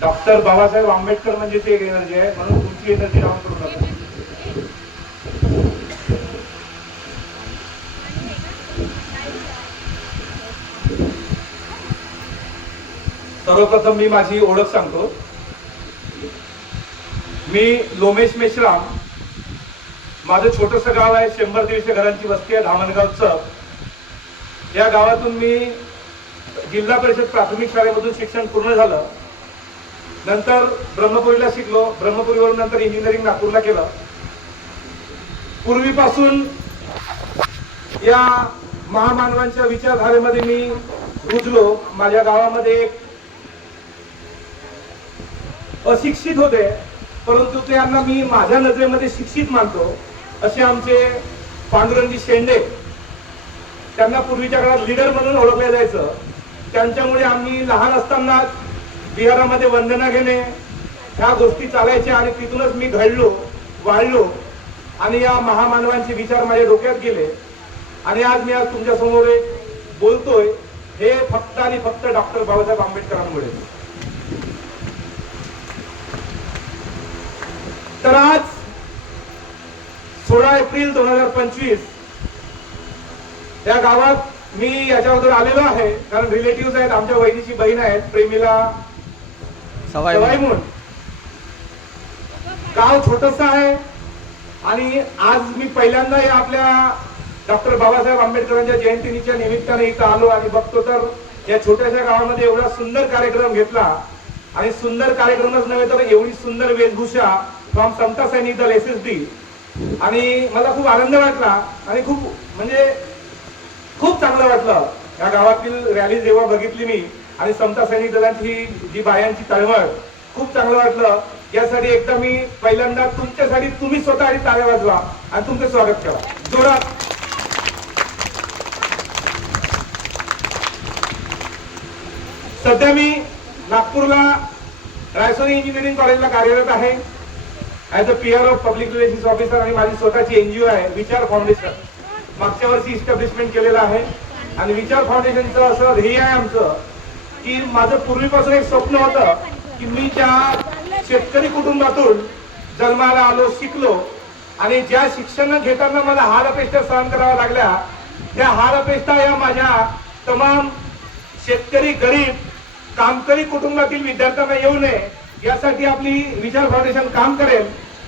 Doctor Babasaheb Ambedkar म्हणजे एक energy आहे, म्हणून तुमची एनर्जी डाऊन करू नका. सर्वप्रथम मी माझी ओळख सांगतो. मी लोमेश मेश्राम. माझं छोटंसं गाव आहे, 100-150 घरांची वस्ती आहे, धामणगावचं. या गावातून मी जिल्हा परिषद प्राथमिक शाळेमधून शिक्षण पूर्ण झालं. नंतर ब्रह्मपुरीला शिकलो. ब्रह्मपुरीवरून नंतर इंजिनिअरिंग नागपूरला केलं. पूर्वीपासून या महामानवांच्या विचारधारेमध्ये मी रुजलो. माझ्या गावामध्ये एक अशिक्षित होते, परंतु त्यांना मी माझ्या नजरेमध्ये शिक्षित मानतो, असे आमचे पांडुरंगी शेंडे. त्यांना पूर्वीच्या काळात लीडर म्हणून ओळखले जायचं. त्यांच्यामुळे आम्ही लहान असताना बिहारामध्ये वंदना घेणे ह्या गोष्टी चालायच्या आणि तिथूनच मी घडलो, वाढलो आणि या महामानवांचे विचार माझ्या डोक्यात गेले. आणि आज मी तुमच्या समोर बोलतोय, हे फक्त आणि फक्त डॉक्टर बाबासाहेब आंबेडकरांमुळे. तर आज 16 एप्रिल 2025 या गावात मी याच्याबद्दल आलेलो आहे, कारण रिलेटिव्ह आहेत, आमच्या वहिनीची बहीण आहेत प्रेमीला सवाईमून. गाव छोटस आहे आणि आज मी पहिल्यांदा या आपल्या डॉक्टर बाबासाहेब आंबेडकरांच्या जयंतीच्या निमित्ताने इथं आलो आणि बघतो तर या छोट्याशा गावामध्ये एवढा सुंदर कार्यक्रम घेतला. आणि सुंदर कार्यक्रमच नव्हे तर एवढी सुंदर वेशभूषा फ्रॉम समता सैनिक दल SSD. आणि मला खूप आनंद वाटला आणि खूप चांगलं वाटलं. या गावातील रॅली जेव्हा बघितली मी आणि समता सैनिक दलांची जी बायांची तळमळ, खूप चांगलं वाटलं. यासाठी एकदा मी पहिल्यांदा तुमच्यासाठी तुम्ही स्वतः आणि टाळ्या वाजवा आणि तुमचं स्वागत करा जोरात. सध्या मी नागपूरला रायसोनी इंजिनिअरिंग कॉलेजला कार्यरत आहे as a PR of public relations officer. आणि माझी स्वतःची NGO आहे विचार फाउंडेशन. मागच्या वर्षी इस्टॅब्लिशमेंट केलेलं आहे. आणि विचार फाउंडेशनचं असं ध्येय आहे आमचं की माझं पूर्वीपासून एक स्वप्न होतं की मी ज्या शेतकरी कुटुंबातून जन्माला आलो, शिकलो आणि ज्या शिक्षण घेताना मला हाल अपेष्टा सहन कराव्या लागल्या, त्या हाल अपेष्टा या माझ्या तमाम शेतकरी, गरीब, कामकरी कुटुंबातील विद्यार्थ्यांना येऊ नये यासाठी आपली विचार फाउंडेशन काम करेल.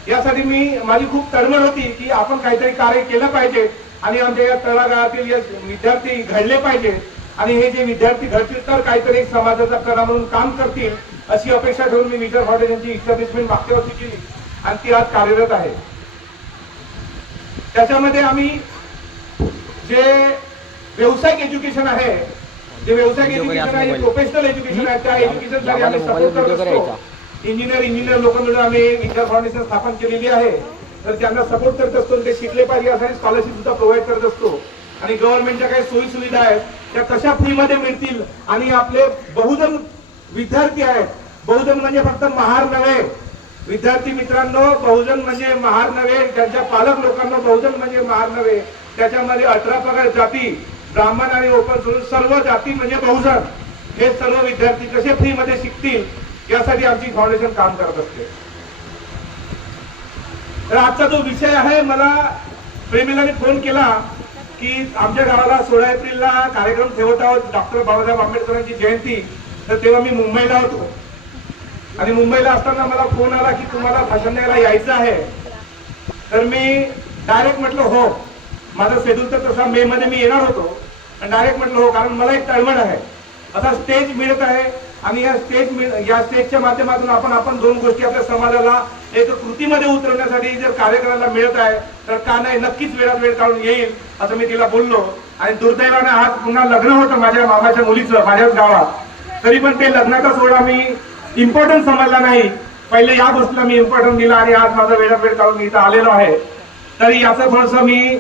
यासाठी माझी खूप तळमळ होती की आपण काहीतरी कार्य केलं पाहिजे आणि आमच्या या तळागाळातील विद्यार्थी घडले पाहिजे. आणि हे जे विद्यार्थी घडतील तर काहीतरी समाजाचा कणा म्हणून काम करतील अशी अपेक्षा ठेवून मी विचार फाउंडेशनची इस्टॅब्लिशमेंट मागच्या वर्षी केली आणि ती आज कार्यरत आहे. त्याच्यामध्ये आम्ही जे व्यावसायिक एज्युकेशन आहे, जे व्यावसायिक एज्युकेशन आहे, प्रोफेशनल एज्युकेशन आहे, त्या एज्युकेशनसाठी आम्ही सपोर्ट करत असतो. इंजिनियर लोक मिळून आम्ही विचार फाउंडेशन स्थापन केलेली आहे. तर त्यांना सपोर्ट करत असतो, ते शिकले पाहिजे यासाठी स्कॉलरशिप सुद्धा प्रोव्हाइड करत असतो. आणि गव्हर्नमेंटच्या काही सोयी सुविधा आहेत त्या कशा फ्री मध्ये मिळतील. आणि आपले बहुजन विद्यार्थी आहेत, बहुजन म्हणजे फक्त महार नव्हे विद्यार्थी मित्रांनो, बहुजन म्हणजे महार नव्हे, त्यांच्या पालक लोकांना बहुजन म्हणजे महार नव्हे. त्याच्यामध्ये 18 पगड जाती, ब्राह्मण आणि ओपन सोडून सर्व जाती म्हणजे बहुजन. हे सर्व विद्यार्थी कसे फ्री मध्ये शिकतील यासाठी आमची फाउंडेशन काम करत असते. तर आजचा जो विषय आहे, मला प्रेमीलाने फोन केला की आमच्या गावाला 16 एप्रिलला कार्यक्रम ठेवत आहोत डॉक्टर बाबासाहेब आंबेडकरांची जयंती. तर तेव्हा मी मुंबईला होतो आणि मुंबईला असताना मला फोन आला की तुम्हाला भाषण द्यायला यायचं आहे. तर मी डायरेक्ट म्हटलं हो. माझं शेड्यूल तर तसा मे मध्ये मी येणार होतो आणि डायरेक्ट म्हटलं हो, कारण मला एक तळमळ आहे. आता स्टेज मिळत आहे आणि या स्टेजच्या माध्यमातून आपण दोन गोष्टी आपल्या समाजाला एक कृतीमध्ये उतरवण्यासाठी जर कार्य करायला मिळत आहे तर का नाही, नक्कीच वेळात वेळ काढून येईल असं मी तिला बोललो. आणि दुर्दैवाने आज पुन्हा लग्न होतं माझ्या मामाच्या मुलीचं माझ्याच गावात. तरी पण ते लग्नाचा सोहळा मी इम्पॉर्टंट समजला नाही. पहिले या गोष्टीला मी इम्पॉर्टंट दिला आणि आज माझा वेळात वेळ काढून इथं आलेलो आहे. तरी याचं थोडंसं मी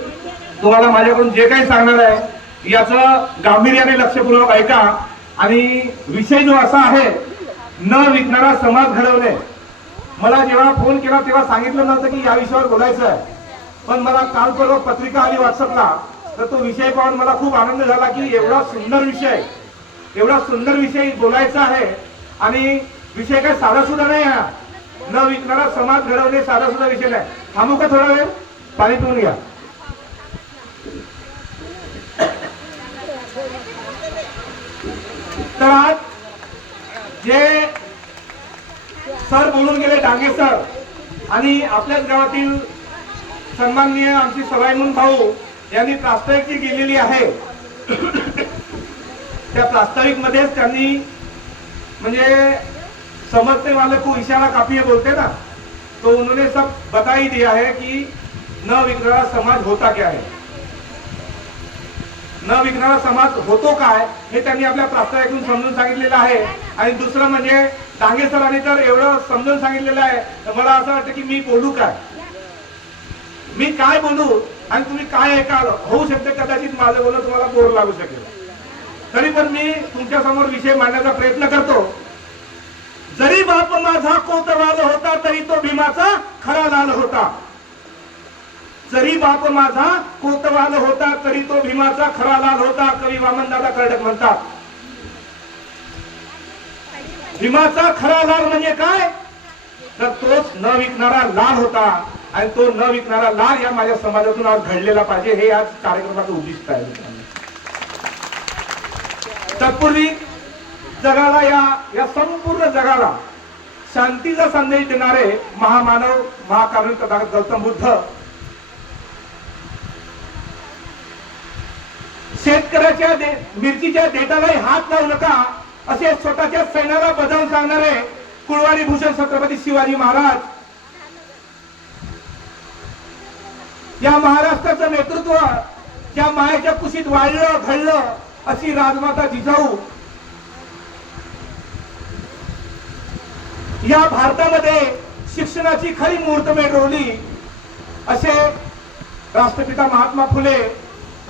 तुम्हाला माझ्याकडून जे काही सांगणार आहे याचं गांभीर्याने लक्षपूर्वक ऐका. आणि विषय जो असा आहे, न विकणारा समाज घडवणे. मला जेव्हा फोन केला तेव्हा सांगितलं नव्हतं की या विषयावर बोलायचं आहे, पण मला काल परवा पत्रिका आली व्हॉट्सअपला, तर तो विषय पाहून मला खूप आनंद झाला की एवढा सुंदर विषय बोलायचा आहे. आणि विषय काय साधा सुद्धा नाही हा. न विकणारा समाज घडवणे साधा सुद्धा विषय नाही. थांबू का थोडा वेळ? पाणी पिऊन घ्या. तर आज जे सर बोलून गेले, डांगे सर, आणि आपल्याच गावातील सन्माननीय आमची सवाईमून भाऊ यांनी प्रास्ताविक जी केलेली आहे त्या प्रास्ताविक मध्येच त्यांनी म्हणजे समझने वाले को इशारा काफी है बोलते ना, तो उन्होंने सब बता ही दिया है कि न विकणारा समाज होता क्या है, न विकणारा समाज होतो काय हे त्यांनी आपल्या प्रास्ताविकून समजून सांगितलेलं आहे. आणि दुसरं म्हणजे डांगे सरांनी तर एवढं समजून सांगितलेलं आहे, तर मला असं वाटतं की मी बोलू काय, मी काय बोलू आणि तुम्ही काय ऐकाल. होऊ शकते कदाचित माझं बोलणं तुम्हाला बोर लागू शकेल, तरी पण मी तुमच्या समोर विषय मांडण्याचा प्रयत्न करतो. जरी बाप माझा कोतवाल होता तरी तो भीमाचा खरा लाल होता. जरी बाप माझा कोतवाल होता तरी तो भीमाचा खरा लाल होता, कवी वामनदादा कर्डक म्हणतात. भीमाचा खरा लाल म्हणजे काय, तर तोच न विकणारा लाल होता. आणि तो न विकणारा लाल या माझ्या समाजातून आज घडलेला पाहिजे, हे आज कार्यक्रमाचं उद्दिष्ट आहे. तत्पूर्वी जगाला या संपूर्ण जगाला शांतीचा संदेश देणारे महामानव महाकारुण्य तथागत गौतम बुद्ध शेतकऱ्याच्या मिरचीच्या देठालाही हात लावू नका असे स्वतःच्या सैन्याला बजावून सांगणारे कुळवाडी भूषण छत्रपती शिवाजी महाराज, या महाराष्ट्राचं नेतृत्व ज्या मायेच्या कुशीत वाढलं घडलं अशी राजमाता जिजाऊ या भारतामध्ये शिक्षणाची खरी मुहूर्तमेढ रोवली असे राष्ट्रपिता महात्मा फुले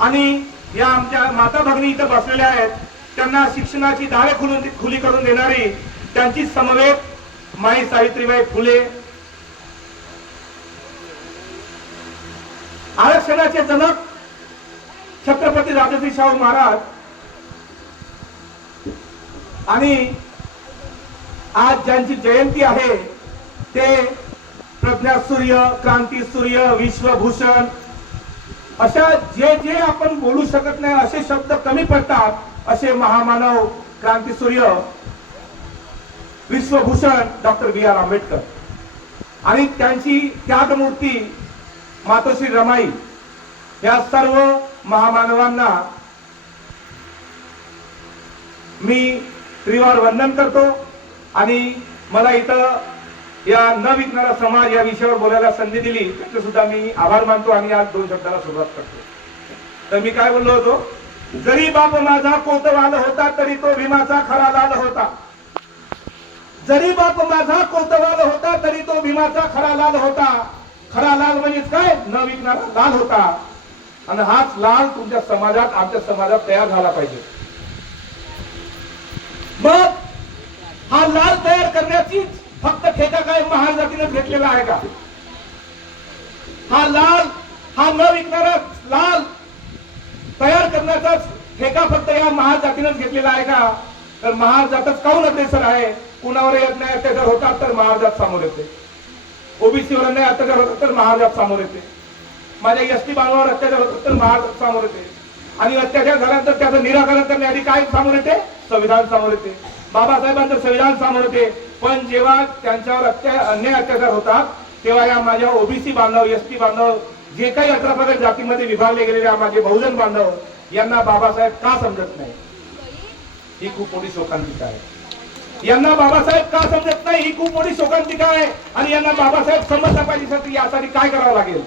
आणि या आमच्या माता भगिनी इथं बसलेल्या आहेत, त्यांना शिक्षणाची दारे खुली करून देणारी त्यांची समवेत माई सावित्रीबाई फुले, आरक्षणाचे जनक छत्रपती राजर्षी शाहू महाराज, आणि आज ज्यांची जयंती आहे ते प्रज्ञासूर्य, क्रांतीसूर्य, विश्वभूषण, अशा जे जे आपण बोलू शकत नाही असे शब्द कमी पडतात असे महामानव, क्रांतीसूर्य, विश्वभूषण डॉक्टर बी आर आंबेडकर आणि त्यांची त्यागमूर्ती मातोश्री रमाई, या सर्व महामानवांना मी त्रिवार वंदन करतो. आणि मला इथं या न विकणारा समाज या विषयावर बोलायला संधी दिली त्याचे सुद्धा मी आभार मानतो आणि आज 2 शब्दाला सुरुवात करतो. तर मी काय बोललो होतो, जरी बाप माझा कोतवाल होता तरी तो भीमाचा खरा लाल होता. जरी बाप माझा कोतवाल होता तरी तो भीमाचा खरा लाल होता. खरा लाल म्हणजे काय, न विकणारा लाल होता. आणि हाच लाल तुमच्या समाजात, आमच्या समाजात तयार झाला पाहिजे. मग हा लाल तयार करण्याची फक्त ठेका काय महार जातीने घेतलेला आहे का? हा लाल, हा न विकणारा लाल तयार करण्याचा ठेका फक्त या महार जातीनेच घेतलेला आहे का? तर महार जातच काहून अग्रेसर आहे? कुणावर अन्याय अत्याचार होतात तर महार जात समोर येते, ओबीसीवर अन्याय अत्याचार होतात तर महार जात समोर येते, माझ्या एसटी बांधवावर अत्याचार होतात तर महार जात समोर येते, आणि अत्याचार झाल्यानंतर त्याचं निराकरण करण्याआधी काय समोर येते? संविधान समोर येते, बाबासाहेबांचं संविधान समोर येते. पण जेव्हा त्यांच्यावर अन्याय अत्याचार होतात तेव्हा या माझ्या ओबीसी बांधव, एसटी बांधव, जे काही 18 प्रकार जातीमध्ये विभागले गेलेले माझे बहुजन बांधव, यांना बाबासाहेब का समजत नाही? ही खूप मोठी शोकांतिका आहे. यांना बाबासाहेब का समजत नाही? ही खूप मोठी शोकांतिका आहे. आणि यांना बाबासाहेब समजला पाहिजे, यासाठी काय करावं लागेल?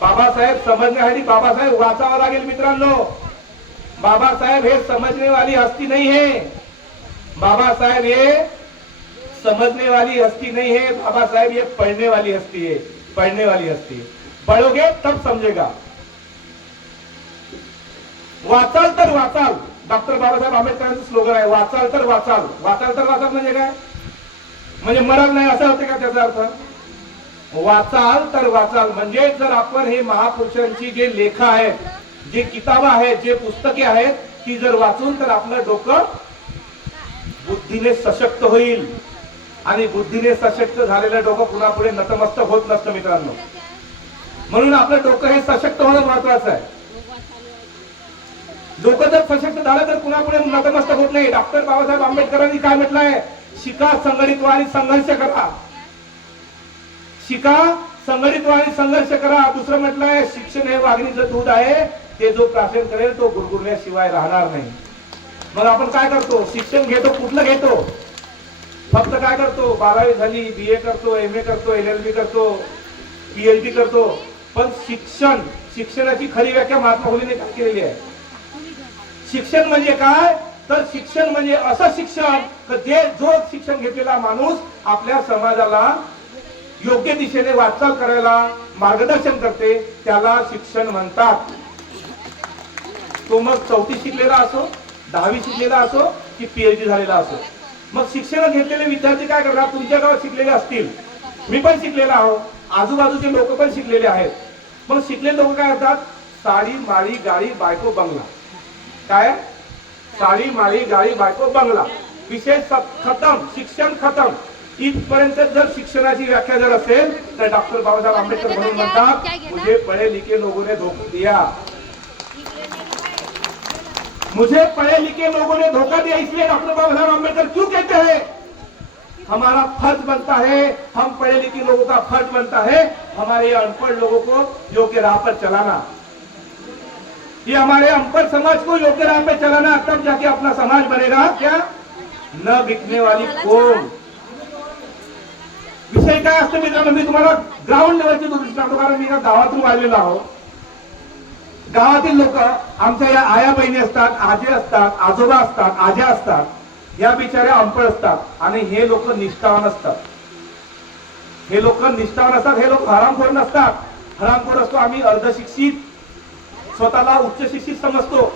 बाबासाहेब समजण्यासाठी बाबासाहेब वाचावा लागेल. मित्रांनो, बाबासाहेब हे समझने वाली हस्ती नहीं है. बाबासाहेब ये समझने वाली हस्ती नहीं है. बाबासाहेब ये पढ़ने वाली हस्ती है, पढ़ने वाली हस्ती है. पढ़ोगे तब समझेगा. वाचाल तर वाचाल, डॉक्टर बाबासाहेब आंबेडकरांचं स्लोगन आहे, वाचाल तर वाचाल. वाचाल तर वाचाल म्हणजे काय? म्हणजे मराल नाही असं होते का त्याचा अर्थ? वाचाल तर वाचाल म्हणजे जर आपण हे महापुरुषांची जे लेख आहेत, जे किताब आहेत, जे पुस्तके आहेत, ती जर वाचून तर आपलं डोकं बुद्धीने सशक्त होईल आणि बुद्धीने सशक्त झालेलं डोकं पुन्हा पुढे नतमस्तक होत नसतं मित्रांनो. म्हणून आपलं डोकं हे सशक्त होणं महत्वाचं आहे. डोकं जर सशक्त झालं तर पुन्हा पुढे नतमस्तक होत नाही. डॉक्टर बाबासाहेब आंबेडकरांनी काय म्हटलंय? शिका, संघटित व्हा आणि संघर्ष करा. शिका, संघटित व्हा आणि संघर्ष करा. दुसरं म्हटलंय शिक्षण हे वाघिणीचं दूध आहे, ते जो प्राशन करेल तो गुरगुरल्याशिवाय राहणार नाही. मग आपण काय करतो? शिक्षण घेतो, कुठलं घेतो? फक्त काय करतो? 12वी झाली, BA करतो, MA करतो, LLB करतो, PhD करतो. पण शिक्षणाची खरी व्याख्या महात्मा फुलेंनी काय केलेली आहे? शिक्षण म्हणजे काय? तर शिक्षण म्हणजे असं शिक्षण जे जो शिक्षण घेतलेला माणूस आपल्या समाजाला योग्य दिशेने वाटचाल करायला मार्गदर्शन करते, त्याला शिक्षण म्हणतात. तो मग 4थी शिकलेला असो, 10वी शिकलेला असो की PhD झालेला असो. मग शिक्षण घेतलेले विद्यार्थी काय करतात? तुमच्या गावात शिकलेले असतील, मी पण शिकलेला आहो, आजूबाजूचे लोक पण शिकलेले आहेत. मग शिकलेले लोक काय करतात? साडी, माळी, गाडी, बायको, बंगला. काय? साडी, माळी, गाडी, बायको, बंगला. विषय खतम, शिक्षण खतम. इथपर्यंत जर शिक्षणाची व्याख्या जर असेल तर डॉक्टर बाबासाहेब आंबेडकर म्हणून म्हणतात, मुझे पढ़े लिखे लोगों ने धोखा दिया, मुझे पढ़े लिखे लोगों ने धोखा दिया. इसलिए डॉक्टर बाबासाहेब आंबेडकर क्यों कहते हैं हमारा फर्ज बनता है, हम पढ़े लिखे लोगों का फर्ज बनता है हमारे अनपढ़ लोगों को योग्य राह पर चलाना. ये हमारे अनपढ़ समाज को योग्य राह पर चलाना, तब जाके अपना समाज बनेगा. क्या? न बिकने वाली कोण. विषय काय असतं मित्रांनो? मी तुम्हाला ग्राउंड लेवलची दृष्टी सांगतो, कारण मी गावातून आलेलो आहो. गावातील लोक आमच्या या आया बहिणी असतात, आजी असतात, आजोबा असतात, आज्या असतात, या बिचाऱ्या अनपढ असतात आणि हे लोक निष्ठावान असतात. हे लोक निष्ठावान असतात. हे लोक हरामखोर नसतात. हरामखोर असतो आम्ही अर्धशिक्षित, स्वतःला उच्च शिक्षित समजतो.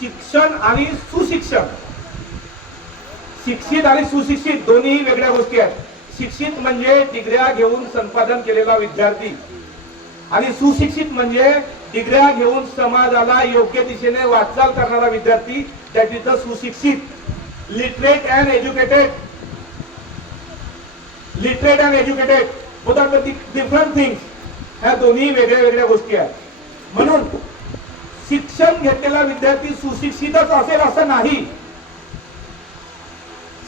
शिक्षण आणि सुशिक्षण, शिक्षित आणि सुशिक्षित दोन्ही वेगळ्या गोष्टी आहेत. शिक्षित म्हणजे डिग्र्या घेऊन संपादन केलेला विद्यार्थी आणि सुशिक्षित म्हणजे डिग्र्या घेऊन समाजाला योग्य दिशेने वाटचाल करणारा विद्यार्थी. दॅट इज द सुशिक्षित. Literate and educated, literate and educated both are the different things. ह्या दोन्ही वेगळ्या वेगळ्या गोष्टी आहेत. म्हणून शिक्षण घेतलेला विद्यार्थी सुशिक्षितच असेल असं नाही.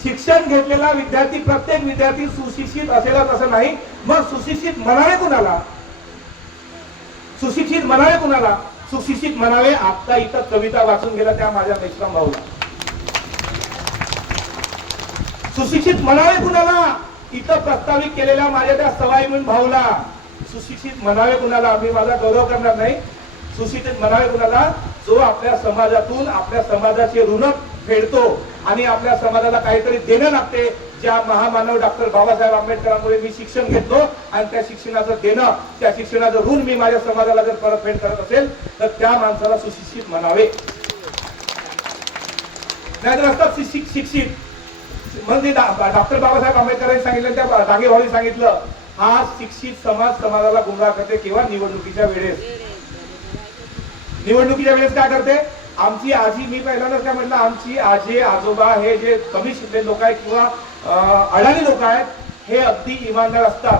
शिक्षण घेतलेला विद्यार्थी, प्रत्येक विद्यार्थी सुशिक्षित असेलच असं नाही. मग सुशिक्षित म्हणावे कुणाला? सुशिक्षित म्हणावे कुणाला? सुशिक्षित म्हणावे आता इथं कविता वाचून गेला त्या माझ्या मेश्राम भाऊला. सुशिक्षित म्हणावे कुणाला? इथं प्रस्तावित केलेल्या माझ्या त्या सवाई म्हणून भाऊला. सुशिक्षित म्हणावे कुणाला? मी माझा गौरव करणार नाही. सुशिक्षित म्हणावे कुणाला? जो आपल्या समाजातून आपल्या समाजाचे ऋण फेडतो आणि आपल्या समाजाला काहीतरी देणं लागते. ज्या महामानव डॉक्टर बाबासाहेब आंबेडकरांमुळे मी शिक्षण घेतलो आणि त्या शिक्षणाचं देणं, त्या शिक्षणाचं ऋण मी माझ्या समाजाला जर परतफेड करत असेल तर त्या माणसाला सुशिक्षित म्हणावे. नाहीतर असतात शिक्षित म्हणजे डॉक्टर बाबासाहेब आंबेडकरांनी सांगितलं, त्या दागेवाडी सांगितलं, हा शिक्षित समाज समाजाला गुमराह करते. किंवा निवडणुकीच्या वेळेस. निवडणुकीच्या वेळेस काय करते? आमची आजी, मी पहिल्यांदाच काय म्हटलं, आमची आजी आजोबा हे जे कमी शिकलेले लोक आहेत किंवा अडाणी लोक आहेत, हे अगदी इमानदार असतात.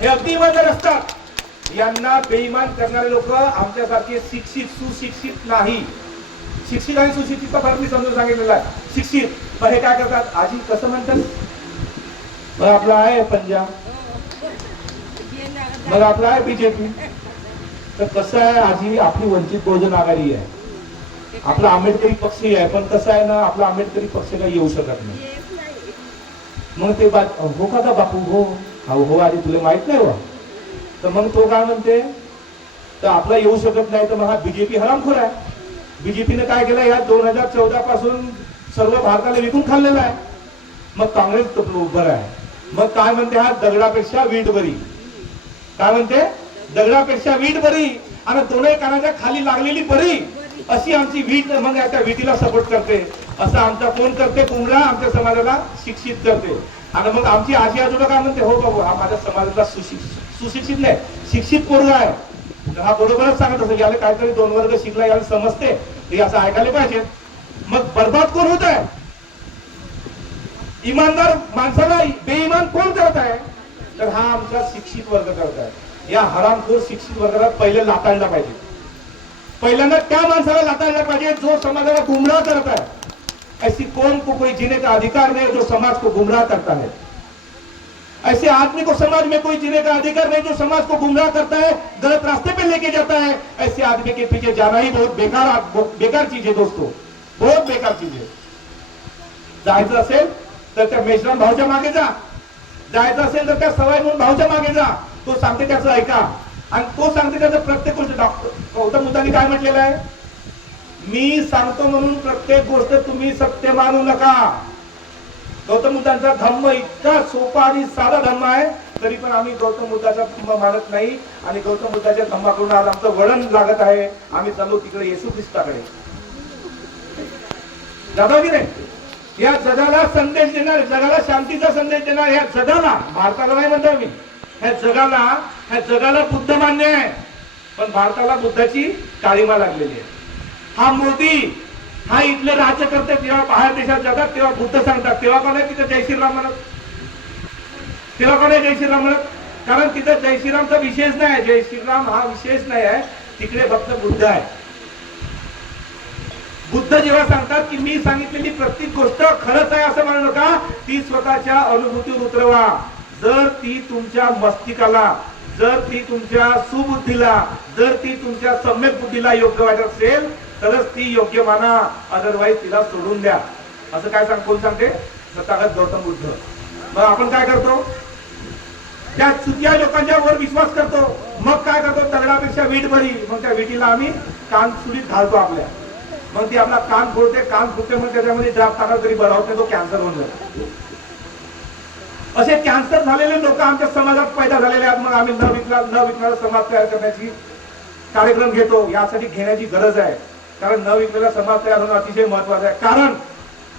हे अगदी इमानदार असतात. यांना बेईमान करणारे लोक आमच्यासारखे शिक्षित सुशिक्षित नाही. शिक्षित आणि सुशिक्षितचा फरक मी समजून सांगितलेला आहे. शिक्षित पण हे काय करतात? आजी कसं म्हणतात? मग आपला आहे पंजाब, मग आपला आहे BJP. तर कसं आहे आजी, आपली वंचित बहुजन आघाडी आहे, आपला आंबेडकरी पक्षही आहे, पण कसं आहे ना, आपला आंबेडकरी पक्ष काही येऊ शकत नाही. मग ते हो का बापू? हो आधी तुला माहित नाही हो. तर मग तो काय म्हणते, तर आपला येऊ शकत नाही तर मग हा BJP हरामखोर आहे. BJPने काय केलं, या 2014 पासून सर्व भारताला विकून खाल्लेला आहे. मग काँग्रेस उभं आहे. मग काय म्हणते, हा दगडापेक्षा वीट बरी. काय म्हणते? दगडापेक्षा वीट बरी आणि दोन्ही कानाच्या खाली लागलेली बरी, अशी आमची वीट. मग त्या विटीला सपोर्ट करते. असं आमचा कोण करते? कुंबळा आमच्या समाजाला शिक्षित करते. आणि मग आमची आजी आजोबा काय म्हणते, हो बाबू हा माझ्या समाजाला सुशिक्षित नाही, शिक्षित पोरगा आहे. हा बरोबरच सांगत असेल, याला काहीतरी 2 वर्ग शिकला, याला समजते, हे असं ऐकायला पाहिजे. मग बरबाद कोण होत आहे? इमानदार माणसाला बेईमान कोण करत आहे? तर हा आमचा शिक्षित वर्ग करत आहे. या हरामखोर शिक्षित वर्गाला पहिले लाताळला पाहिजे. पहिल्यांदा त्या माणसाला लाताळला पाहिजे जो समाजाला गुमराह करत है. ऐसी कौम को कोई जीने का अधिकार नहीं जो समाज को गुमराह करता है. ऐसे आदमी को समाज में कोई जीने का अधिकार नहीं जो समाज को गुमराह करता है, गलत रास्ते पे लेके जाता है. ऐसे आदमी के पीछे जाना ही बहुत बेकार चीज है दोस्तों, बहुत बेकार चीज है. जायचं असेल तर त्या मेश्राम भाऊच्या मागे जा, जायचं असेल तर त्या सवाई म्हणून भाऊच्या मागे जा. तो सांगते त्याचं ऐका आणि तो सांगते त्याचं प्रत्येक गोष्ट. डॉक्टर गौतम बुद्धांनी काय म्हटलेलं आहे? मी सांगतो म्हणून प्रत्येक गोष्ट तुम्ही सत्य मानू नका. गौतम बुद्धांचा धम्म इतका सोपा आणि साधा धम्म आहे, तरी पण आम्ही गौतम बुद्धाचा धम्म मानत नाही आणि गौतम बुद्धाच्या धम्माकडून आज आमचं वळण लागत आहे. आम्ही चाललो तिकडे येशू ख्रिस्ताकडे. जातो की नाही? या जगाला संदेश देणार, जगाला शांतीचा संदेश देणार, या जगाला, भारताला नाही म्हणतो मी, ह्या जगाला बुद्ध मान्य आहे, पण भारताला बुद्धाची काळीमा लागलेली आहे. हा मोदी, हा इथले राज्य करते, तेव्हा बाहेर देशात जातात तेव्हा बुद्ध सांगतात, तेव्हा कोण आहे तिथे जय श्रीराम म्हणत, तेव्हा कोण आहे जय श्रीराम म्हणत? कारण तिथे जय श्रीरामचा विशेष नाही, जय श्रीराम हा विशेष नाही आहे, तिकडे फक्त बुद्ध आहे. बुद्ध जेव्हा सांगतात की मी सांगितलेली प्रत्येक गोष्ट खरंच आहे असं म्हणू नका, ती स्वतःच्या अनुभूतीवर उतरवा. जर ती तुमच्या मस्तिकाला, जर ती तुमच्या सुबुद्धीला, जर ती तुमच्या सम्यक बुद्धीला योग्य वाटत असेल तरच ती योग्य माना, अदरवाईज तिला सोडून द्या. असं काय कोण सांगते? तथागत गौतम बुद्ध. मग आपण काय करतो? त्या चुकीच्या लोकांच्या वर विश्वास करतो. मग काय करतो? दगडापेक्षा वीट बरी. मग त्या विटीला आम्ही कान सुरीत घालतो आपल्या. मग ती आपला कान फुटते मग त्याच्यामध्ये ड्राफ्ट टाका तरी बरा होत नाही, तो कॅन्सर होऊन जातो. असे कॅन्सर झालेले लोक आमच्या समाजात पैदा झालेले आहेत. मग आम्ही न विकणारा समाज तयार करण्याची कार्यक्रम घेतो. यासाठी घेण्याची गरज आहे, कारण न विकलेला समाज तयार होणं अतिशय महत्वाचं आहे. कारण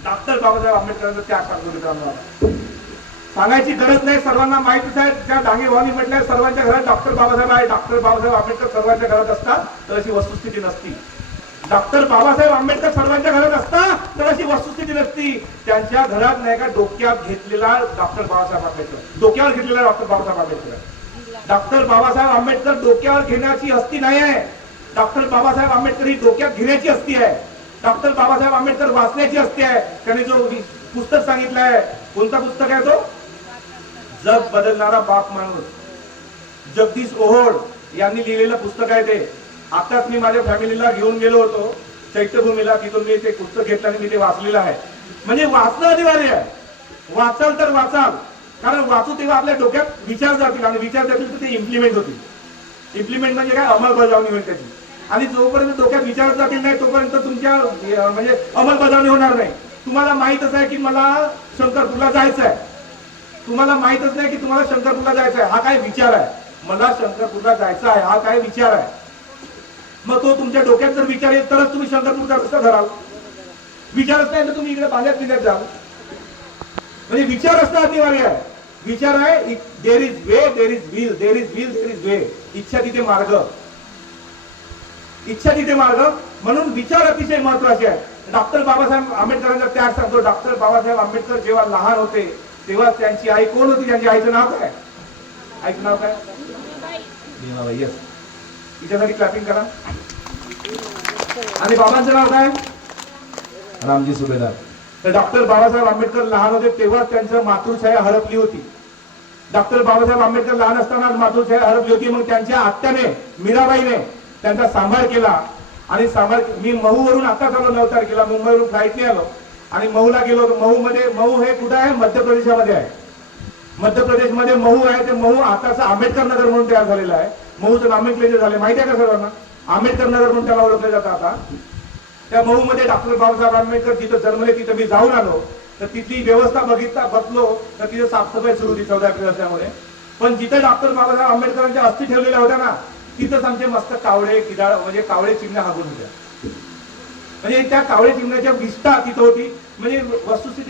डॉक्टर बाबासाहेब आंबेडकरांचा त्याग सांगतो मित्रांनो, सांगायची गरज नाही, सर्वांना माहितीच आहे. त्या डांगे भावांनी म्हटलंय सर्वांच्या घरात डॉक्टर बाबासाहेब आहे. डॉक्टर बाबासाहेब आंबेडकर सर्वांच्या घरात असतात तर अशी वस्तुस्थिती नसती. डॉक्टर बाबासाहेब आंबेडकर सर्वांच्या घरात असतात तर अशी वस्तुस्थिती नसती. त्यांच्या घरात नाही का डोक्यात घेतलेला डॉक्टर बाबासाहेब आंबेडकर, डोक्यावर घेतलेला डॉक्टर बाबासाहेब आंबेडकर. डॉक्टर बाबासाहेब आंबेडकर डोक्यावर घेण्याची हस्ती नाही आहे. डॉक्टर बाबासाहेब आंबेडकर ही डोक्यात घेण्याची हस्ती आहे. डॉक्टर बाबासाहेब आंबेडकर वाचण्याची हस्ती आहे. त्यांनी जो पुस्तक सांगितलं आहे, कोणता पुस्तक आहे तो? जग बदलणारा बाप माणूस. जगदीश ओहोळ यांनी लिहिलेलं पुस्तक आहे ते. आताच मी माझ्या फॅमिलीला घेऊन गेलो होतो चैत्यभूमीला, तिथून मी ते पुस्तक घेतलं आणि मी ते वाचलेलं आहे. म्हणजे वाचणं अनिवार्य आहे. वाचाल तर वाचाल, कारण वाचू तेव्हा आपल्या डोक्यात विचार जातील आणि विचार जातील तर ते इम्प्लिमेंट होतील. इम्प्लिमेंट म्हणजे काय? अंमलबजावणी होईल त्याची. आणि जोपर्यंत डोक्यात विचार जातील नाही तोपर्यंत तुमच्या म्हणजे अंमलबजावणी होणार नाही. तुम्हाला माहितच आहे की मला शंकरपूरला जायचं आहे, तुम्हाला माहितच नाही की तुम्हाला शंकरपूरला जायचं आहे. हा काय विचार आहे? मला शंकरपूरला जायचं आहे, हा काय विचार आहे? मग तो तुमच्या डोक्यात जर विचार येईल तरच तुम्ही शंकरपूरचा रस्ता धराल. विचारच नाही तर तुम्ही इकडे बाल्यात जाल. म्हणजे विचार असणं अनिवार्य आहे. विचार आहे, there is way, there is will, there is will, there is way. इच्छा तिथे मार्ग, इच्छा तिथे मार्ग. म्हणून विचार अतिशय महत्वाचे आहे. डॉक्टर बाबासाहेब आंबेडकरांचा त्याग सांगतो. डॉक्टर बाबासाहेब आंबेडकर जेव्हा लहान होते तेव्हा त्यांची आई कोण होती? त्यांच्या आईचं नाव काय? आईचं नाव काय? भीमाबाई. यस, तिच्यासाठी क्लॅपिंग करा. आणि बाबांचं नाव काय? रामजी सुभेदार. तर डॉक्टर बाबासाहेब आंबेडकर लहान होते तेव्हा त्यांचं मातृछाया हरपली होती. डॉक्टर बाबासाहेब आंबेडकर लहान असताना मातृछाया हरपली होती. मग त्यांच्या आत्याने मीराबाईने त्यांचा सांभाळ केला. आणि मी महूवरून आता चालू 9 तारखेला मुंबईवरून फ्लाईटने आलो आणि महूला गेलो. महू हे कुठे आहे? मध्य प्रदेशामध्ये आहे. मध्य प्रदेशमध्ये महू आहे. ते महू आताचा आंबेडकर नगर म्हणून तयार झालेला आहे. महूचं नामेक्लेचर झाले, माहिती आहे का सर्वांना? आंबेडकर नगर म्हणून त्याला ओळखलं जातं आता. त्या महू मध्ये डॉक्टर बाबासाहेब आंबेडकर जिथं जन्मले तिथं मी जाऊन आलो तर तिथली व्यवस्था बघलो तर तिथे साफसफाई सुरू होती 14 एप्रिल असल्यामुळे. पण जिथे डॉक्टर बाबासाहेब आंबेडकरांच्या अस्थी ठेवलेल्या होत्या ना तिथंच आमचे मस्त कावळे किडाळ म्हणजे कावळे चिमण्या हागून होत्या. म्हणजे त्या कावळे चिमण्याच्या विष्ठा तिथं होती. म्हणजे वस्तुस्थिती